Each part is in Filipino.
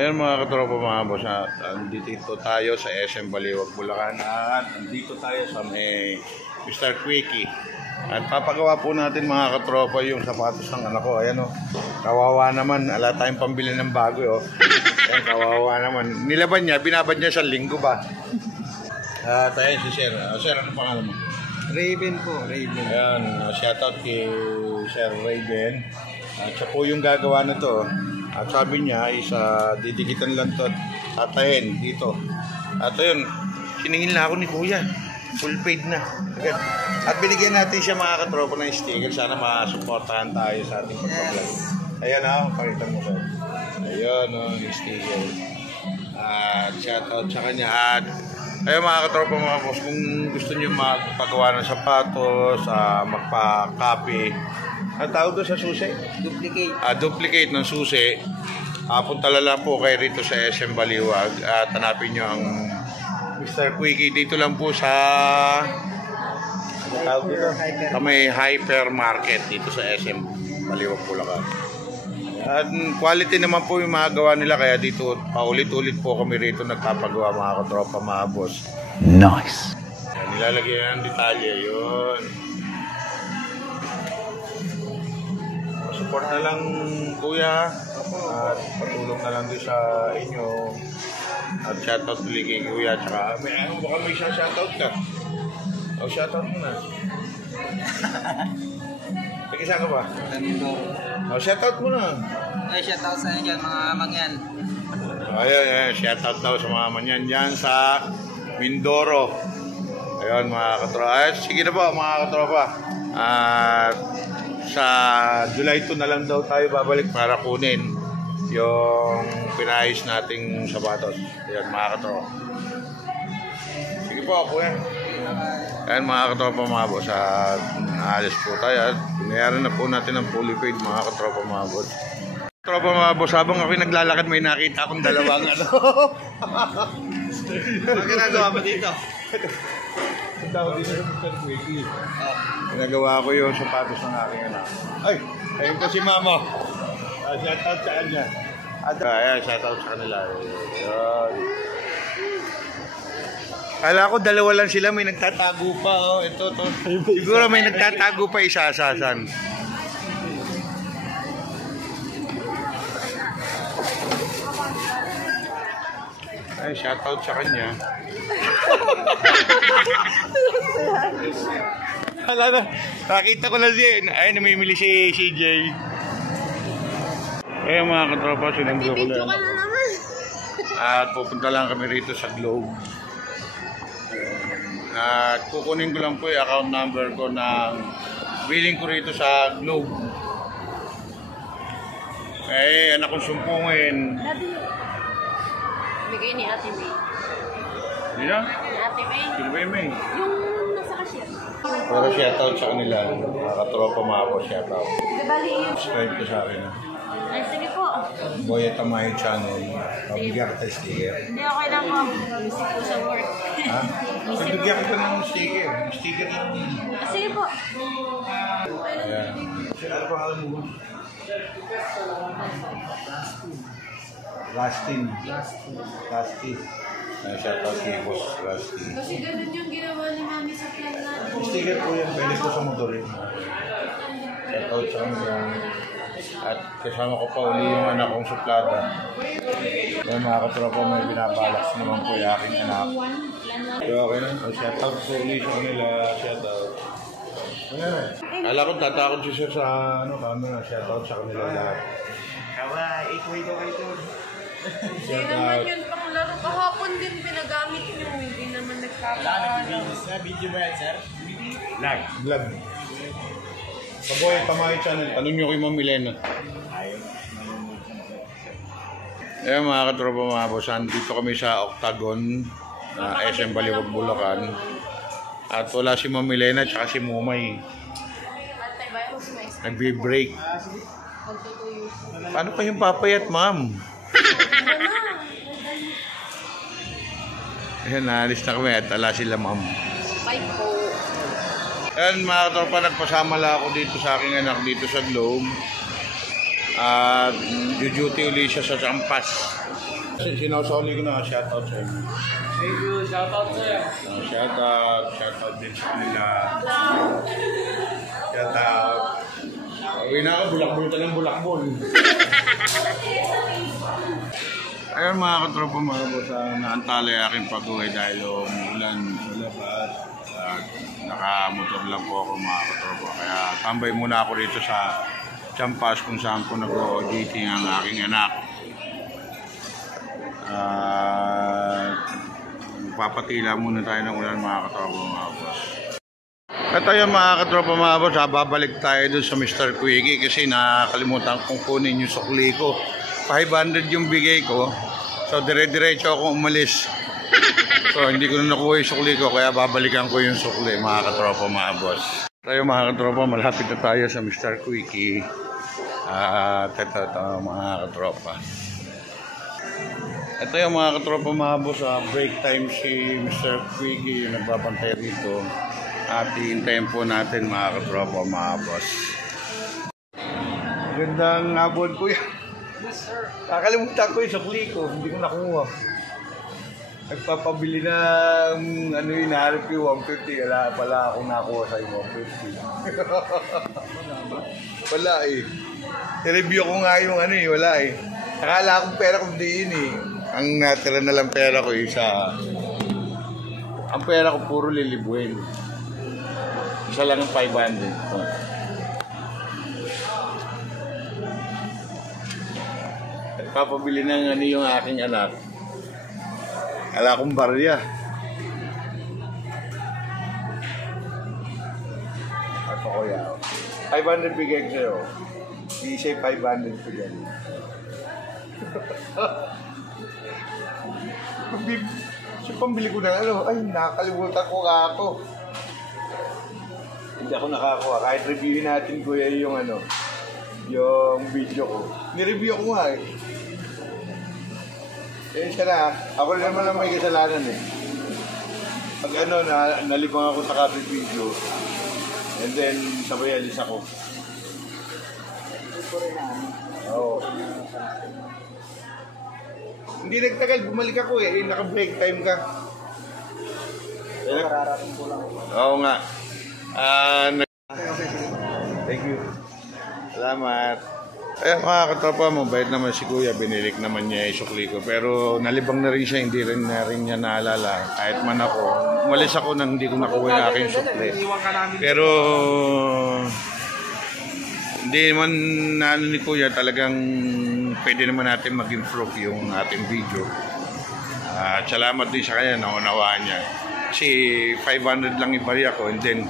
Ayun mga katropa mga boss, dito tayo sa SM Baliwag, Bulacan at dito tayo sa may Mr. Quickie. At papagawa po natin mga katropa yung sapatos ng anak ko. Ayan o, kawawa naman, ala tayong pambili ng bago o. Ayan, kawawa naman. Nilaban niya, binabad niya sa linggo ba? At ayun si Sir. Sir, ano pangalan mo? Raven po, Raven. Ayan, shoutout kay Sir Raven. At siya po yung gagawa na to. At sabi niya, didikitan lang to at tatayin dito. At ayun, siningil na ako ni Kuya. Full paid na. Agad. At binigyan natin siya mga katropa ng sticker. Sana masuportahan tayo sa ating pagpa-vlog. Ayan ha, pakita mo ko. Ayan o, yung sticker. At shoutout sa kanya. At ayun mga katropa mga boss, kung gusto niyo magpagawa ng sapatos, magpa-copy, ang tawag doon sa susi? Duplicate. Duplicate ng susi. Punta lang po kayo rito sa SM Baliwag at hanapin nyo ang Mr. Quickie. Dito lang po sa may hypermarket dito sa SM Baliwag, Bulacan. At quality naman po yung mga gawa nila, kaya dito paulit-ulit po kami rito nagpapagawa mga katropa mga boss. Nice. Nilalagyan ng detalye yun. Support na lang kuya at patulong na lang din sa inyo at shoutout ulit kay kuya tsaka baka may isang shoutout ka o shoutout mo na pag-isa ka ba? O shoutout mo na Ay, shoutout sa inyo dyan, mga mangyan. Ayan, shoutout daw sa mga manyan dyan sa Mindoro. Ayun mga katropa, sige na po mga katropa at sa July 2 na lang daw tayo babalik para kunin yung pinayos nating sapatos. Ayan mga katropa. Sige po ako eh. Ayan mga katropa mga boss. At naalis po tayo. At pinayaran na po natin ang fully paid mga katropa mga boss. Katropa mga boss, habang ako'y naglalakad may nakita akong dalawang ano. Ano ginagawa pa dito? Ginagawa ko yung sapatos ng aking anak. Ay, ayun po si mama. Shoutout sa kanya. Ayan, shoutout sa kanila. Ayan. Kala ko dalawa lang sila, may nagtatago pa. Oh. Ito. Siguro may nagtatago pa isa-asasan. Ay, shoutout sa kanya. Nakita ko na siya. Ay, namimili si CJ. Kaya mga katropa, sinanggo ko lang. At pupunta lang kami rito sa Globe. At kukunin ko lang po yung account number ko ng billing ko rito sa Globe. Eh, anak kong sumpungin. Bigay ni Ate May. Hindi na? Ni Ate May? Sino ba yung May? Yung nasa cashier. Pero shoutout sa kanila. Mga katropa mga po shoutout. Bali yung... Subscribe ko sa akin. Ay, sige po. Boy at Tamayo channel. Pabigyan kita sticker. Hindi, okay lang po. Busy po sa work. Ha? Pabigyan kita ng sticker. Sticker lang. Sige po. Ayan. Ano pa alam mo? Rustin. Shoutout kay Boss Rustin. Kasi ganun yung ginawa ni Mami sa plan natin. Sticker po yan. Pwede ko sa motor yun. Shoutout sa kanila. At kasama ko pa uli yung anak kong suplada. Kaya mga katropa, may binabalak naman po yung aking anak. So okay na. Shoutout po uli sa kanila. Shoutout. Kala ko tatakot si Sir sa camera. Shoutout sa kanila lahat. Kawa, ikaw ito. Hindi naman yun pang laro. Kahapon din pinagamit nyo. Hindi naman nagkakaano. Video ba yan, sir? Vlog. Sa Boy at Tamayo channel. Tanong nyo kay Ma'am Milena. Ayan mga katropa mga bosan. Dito kami sa Octagon. SM Baliwag, Bulacan. At wala si Ma'am Milena at si Mumay. Nagbe-break. Paano pa yung papayat, ma'am? Ayan, naalis na kami at ala sila, ma'am. Bye po. Ayan mga katropa, nagpasama lang ako dito sa aking anak dito sa Globe. At duty uli siya sa Champas. Sinusuli ko na, shoutout sa inyo. Thank you. Shoutout sir. Shoutout din sa kanila. Shoutout. Uwi na ako, bulakbol ka ng bulakbol. Ayun mga katropa, mga boss, naantala aking pag-uwi dahil umulan sa labas. At nakamotor lang po ako mga katropa. Kaya tambay muna ako rito sa Champas kung saan po nag-OJT ang aking anak. Papatila muna tayo ng ulan mga katropa mga boss. At ayun mga katropa mga boss, babalik tayo dun sa Mr. Quickie kasi nakalimutan kong kunin yung sukli ko. 500 yung bigay ko. So dire-diretso ako umalis. So hindi ko na nakuha yung sukli ko kaya babalikan ko yung sukli mga katropa mga boss. Tayo mga katropa, malapit na tayo sa Mr. Quickie. At ito mga katropa. Ito yung mga katropa mga boss, break time si Mr. Quickie yung nagbabantay rito. At hihintayin po natin mga katropa mga boss. Gandang hapon kuya. Yes sir. Kakalimutan ko yung sukli ko, hindi ko nakuha. Nagpapabili ng ano yung naharap yung 150, wala pala akong nakuha sa 150. Wala eh. I-review ko nga yung ano eh, wala eh. Akala akong pera kung di yun eh. Ang natira na lang pera ko isa. Ang pera ko puro lilibuin. Isa lang ang 500. Nagpapabili ng ano yung aking anak. Ala akong barya. Ako kuya. 500 bigay ko sa'yo. Isa 500 bigay. So pambili ko na ano, ay nakakalimutan ko nga ako. Hindi ako nakakuha. Kahit reviewin natin kuya yung ano, yung video ko. Ni-review ko nga eh. Eh siya na, ako naman lang may kasalanan eh. Pag ano, nalibang ako sa copy video. And then, sabay alis ako. Oo. Hindi nagtagal, bumalik ako eh. Naka-break time ka. Mararating ko lang. Oo nga. Thank you. Salamat. Eh mga katropa, mabait naman si kuya, binilik naman niya yung sukli ko. Pero nalibang na rin siya, hindi rin niya naalala. Kahit man ako, umalis ako nang hindi ko nakuha yung aking sukli. Pero hindi naman ano ni kuya, talagang pwede naman natin mag-improve yung ating video. At salamat din sa kanya, naunawaan niya. Kasi 500 lang ibarya ko and then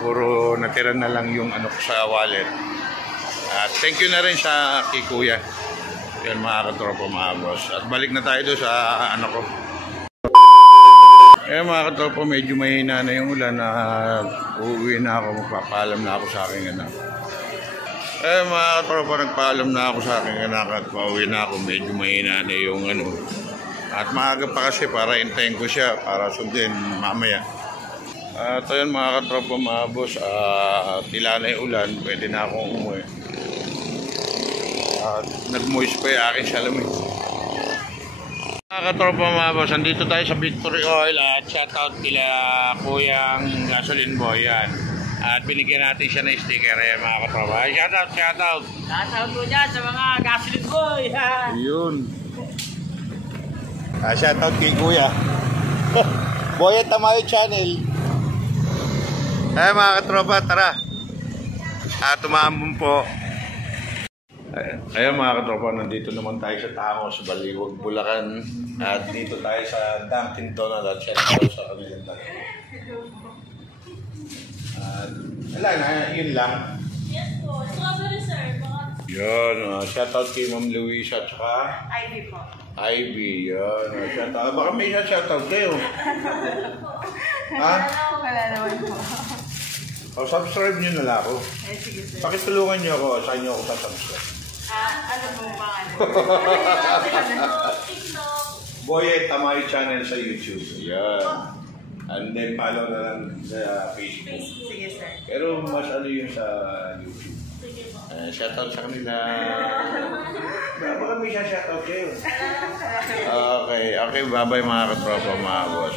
puro natira na lang yung ano ko sa wallet. Thank you na rin sa kay kuya. Yan mga katropa mga boss. At balik na tayo doon sa ano ko. Eh mga katropa, medyo mahina na yung ulan na uuwi na ako. Magpapaalam na ako sa aking anak. Eh mga katropa, nagpaalam na ako sa aking anak at pauwi na ako. Medyo mahina na yung ano. At maaga pa kasi para hintayin ko siya para sundin mamaya. At ayun mga katropa mga boss, tila na yung ulan, pwede na akong umuwi. Nag-moist pa yung aking salamin. Mga katropa mga boss, andito tayo sa Victory Oil at shoutout kila Kuyang Gasoline Boy yan. At binigyan natin siya ng sticker yan mga katropa. Shoutout! Shoutout po dyan sa mga gasoline boy. Yun. Shoutout kay Kuya. Boy at Tamayo Channel. Ay mga katropa, tara. Tumambon po. Ayun mga katropa, nandito naman tayo sa Tangos, Baliwag, Bulacan. At dito tayo sa Dunkin Donut at shoutout sa kanilang dalawa. Wala na, yun lang. Yes po. Strawberry sir. Yun, shoutout kay Ma'am Luisa at saka Ivy po. Ivy, yun. Shoutout. Baka may shoutout kayo. Ha? Wala naman po. O, subscribe nyo na lang ako. Sige sir. Pakitulungan nyo ako, saan nyo ako sa-subscribe. Ano pong pangalan? Boy Tamayo Channel sa YouTube. Yan. And then follow na lang sa Facebook. Sige sir. Pero mas ano yun sa YouTube. Shoutout sa kanila. Baka may shoutout kayo. Okay, bye-bye mga katropa, mga boss.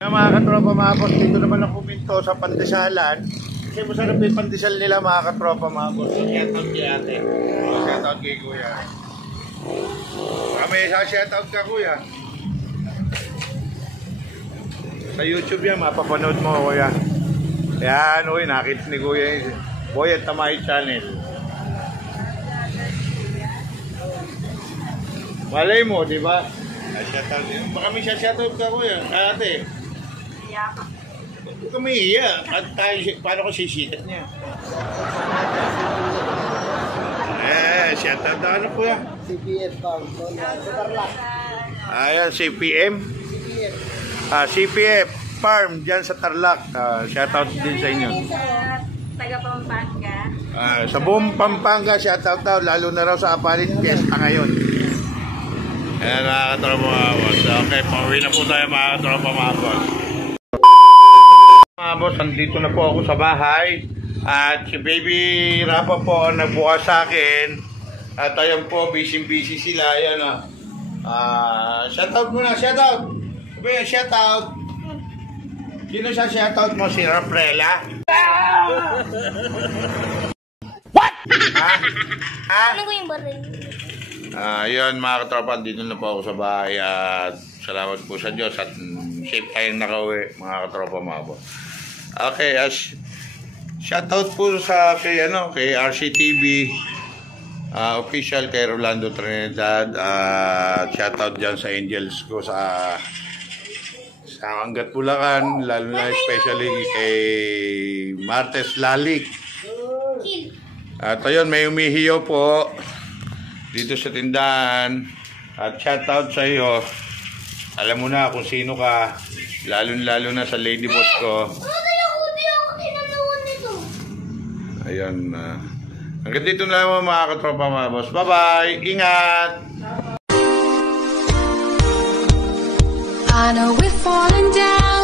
Mga katropa, mga boss, dito naman ako minto sa Pandesalan. Kasi masarap yung pandesal nila, mga katropa, mga boss. Shoutout kay ate. Shoutout kay kuya. May shoutout ka, kuya. Sa YouTube yan, mapapanood mo, kuya. Yan, uy, nakita ni kuya yung Boy at Tamay Channel. Malay mo, di ba? Shoutout din. Baka may shoutout ka, kuya. Ate. Huwag ka may iya. At tayo, paano ko sisikat niya? Shoutout na ano, kuya? CPF Farm. Ayan, CPM? CPF Farm dyan sa Tarlac. Shoutout din sa inyo. Taga Pampanga. Sa buong Pampanga, shoutout daw. Lalo na raw sa Apalit Fiesta ngayon. Ayan, mga katropa, mga boss. Okay, pauwi na po tayo, mga katropa, mga boss. Mga boss, nandito na po ako sa bahay. At si Baby Rapa po nagbukas sa akin. At ayun po, busy-busy sila. Ayan, shoutout muna, shoutout. Sabi, shoutout. Sino siya shoutout mo? Si Raprela? What? Ha? Ano ko yung baril? Yun mga katropa, dito na po ako sa bahay at salamat po sa Diyos at safe tayong nakauwi mga katropa, mga boss. Okay, shoutout po sa kay RCTV official, kay Rolando Trinidad, shoutout dyan sa Angels ko sa Angat Bulacan, lalo na especially kay Martes Lalik. At ayun, may umihiyo po dito sa tindahan. At shoutout sa iyo. Alam mo na kung sino ka, lalo na sa lady boss ko. Ayun. Hanggang dito na lang mga katropa, mga boss. Bye-bye! Ingat! I know we're falling down.